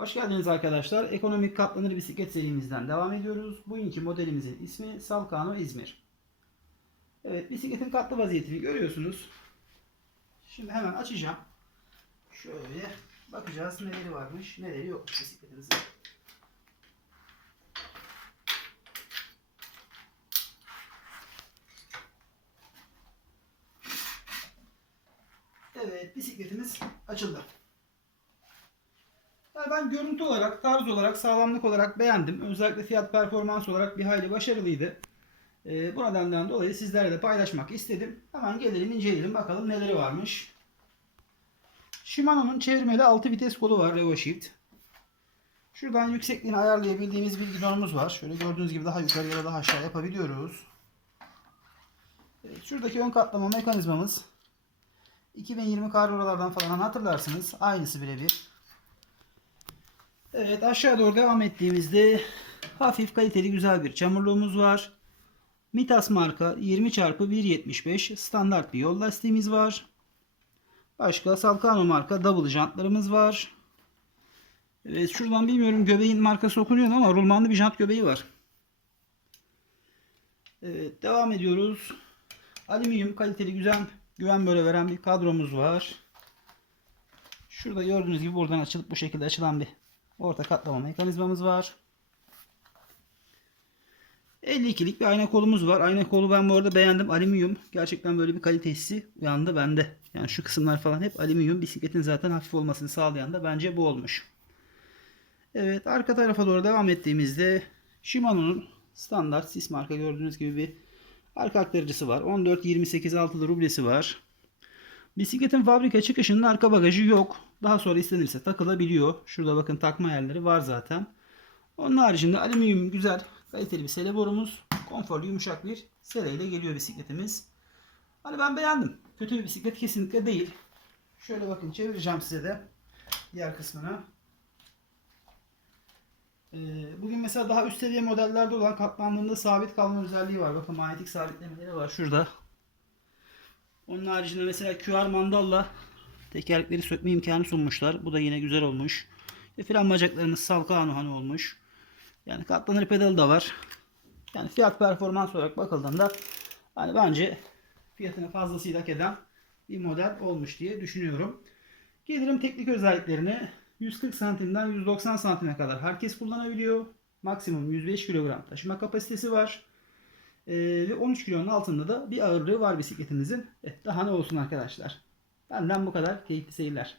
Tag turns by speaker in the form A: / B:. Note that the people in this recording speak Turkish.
A: Hoş geldiniz arkadaşlar. Ekonomik katlanır bisiklet serimizden devam ediyoruz. Bugünkü modelimizin ismi Salkano İzmir. Evet bisikletin katlı vaziyetini görüyorsunuz. Şimdi hemen açacağım. Şöyle bakacağız neleri varmış neleri yokmuş bisikletimizin. Evet bisikletimiz açıldı. Ben görüntü olarak, tarz olarak, sağlamlık olarak beğendim. Özellikle fiyat performans olarak bir hayli başarılıydı. Ee, bu nedenden dolayı sizlerle de paylaşmak istedim. Hemen gelelim inceleyelim bakalım neleri varmış. Shimano'nun çevirmeli 6 vites kolu var Revo Shift. Şuradan yüksekliğini ayarlayabildiğimiz bir gidonumuz var. Şöyle gördüğünüz gibi daha yukarı ya da daha aşağı yapabiliyoruz. Evet, şuradaki ön katlama mekanizmamız 2020 karyoralardan falan hatırlarsınız. Aynısı birebir. Evet aşağı doğru devam ettiğimizde hafif kaliteli güzel bir çamurluğumuz var. Mitas marka 20 x 1.75 standart bir yol lastiğimiz var. Başka Salkano marka double jantlarımız var. Evet şuradan bilmiyorum göbeğin markası okunuyor ama rulmanlı bir jant göbeği var. Evet devam ediyoruz. Alüminyum kaliteli güzel güven böyle veren bir kadromuz var. Şurada gördüğünüz gibi buradan açılıp bu şekilde açılan bir orta katlama mekanizmamız var. 52'lik bir ayna kolumuz var. Ayna kolu ben bu arada beğendim. Alüminyum. Gerçekten böyle bir kalite hissi uyandı bende. Yani şu kısımlar falan hep alüminyum. Bisikletin zaten hafif olmasını sağlayan da bence bu olmuş. Evet arka tarafa doğru devam ettiğimizde Shimano'nun standart sis marka gördüğünüz gibi bir arka aktarıcısı var. 14-28 altılı rublesi var. Bisikletin fabrika çıkışının arka bagajı yok. Daha sonra istenirse takılabiliyor. Şurada bakın takma yerleri var zaten. Onun haricinde alüminyum güzel kaliteli bir sele borumuz. Konforlu yumuşak bir seleyle geliyor bisikletimiz. Hani ben beğendim. Kötü bir bisiklet kesinlikle değil. Şöyle bakın çevireceğim size de diğer kısmını. Ee, bugün mesela daha üst seviye modellerde olan katlandığında sabit kalma özelliği var. Bakın manyetik sabitlemeleri var şurada. Onun haricinde mesela QR mandalla tekerlekleri sökme imkanı sunmuşlar. Bu da yine güzel olmuş. Ve fren bacaklarımız Salkano hani olmuş. Yani katlanır pedalı da var. Yani fiyat performans olarak bakıldığında hani bence fiyatını fazlasıyla hak eden bir model olmuş diye düşünüyorum. Gelirim teknik özelliklerine 140 santimden 190 santime kadar herkes kullanabiliyor. Maksimum 105 kilogram taşıma kapasitesi var. Ee, ve 13 kilonun altında da bir ağırlığı var bisikletimizin. Evet, daha ne olsun arkadaşlar. Benden bu kadar. Keyifli seyirler.